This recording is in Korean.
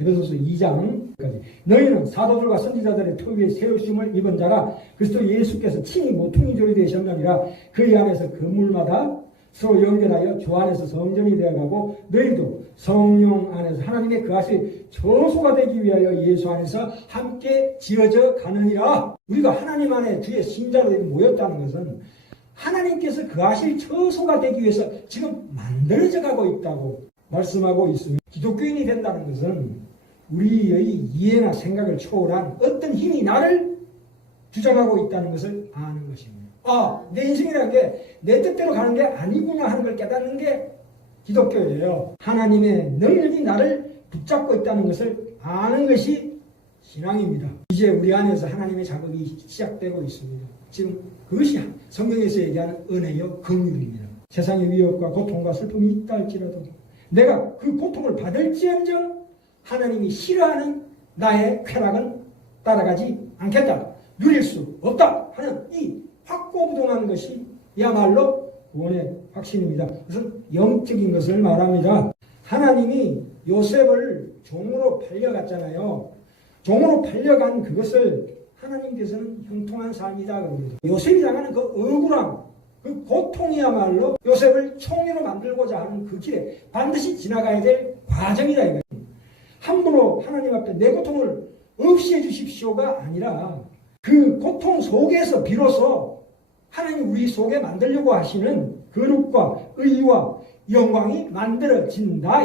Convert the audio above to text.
에베소서 2장까지. 너희는 사도들과 선지자들의 토위에 세우심을 입은 자라 그리스도 예수께서 친히 모퉁이 조이 되셨느니라. 그 안에서 건물마다 서로 연결하여 주 안에서 성전이 되어가고 너희도 성령 안에서 하나님의 그 아실 저소가 되기 위하여 예수 안에서 함께 지어져 가느니라. 우리가 하나님 안에 주의 신자로 모였다는 것은 하나님께서 그 아실 처소가 되기 위해서 지금 만들어져 가고 있다고 말씀하고 있습니다. 기독교인이 된다는 것은 우리의 이해나 생각을 초월한 어떤 힘이 나를 주장하고 있다는 것을 아는 것입니다. 아, 내 인생이라는 게 내 뜻대로 가는 게 아니구나 하는 걸 깨닫는 게 기독교예요. 하나님의 능력이 나를 붙잡고 있다는 것을 아는 것이 신앙입니다. 이제 우리 안에서 하나님의 작업이 시작되고 있습니다. 지금 그것이 성경에서 얘기하는 은혜요, 긍휼입니다. 세상의 위협과 고통과 슬픔이 있다 할지라도 내가 그 고통을 받을지언정 하나님이 싫어하는 나의 쾌락은 따라가지 않겠다. 누릴 수 없다 하는 이 확고부동한 것이 야말로 구원의 확신입니다. 그것은 영적인 것을 말합니다. 하나님이 요셉을 종으로 팔려갔잖아요. 종으로 팔려간 그것을 하나님께서는 형통한 삶이다 그럽니다. 요셉이 당하는 그 억울함, 그 고통이야말로 요셉을 총리로 만들고자 하는 그 길에 반드시 지나가야 될 과정이다 이거예요. 함부로 하나님 앞에 내 고통을 없이 해 주십시오가 아니라 그 고통 속에서 비로소 하나님 우리 속에 만들려고 하시는 거룩과 의와 영광이 만들어진다.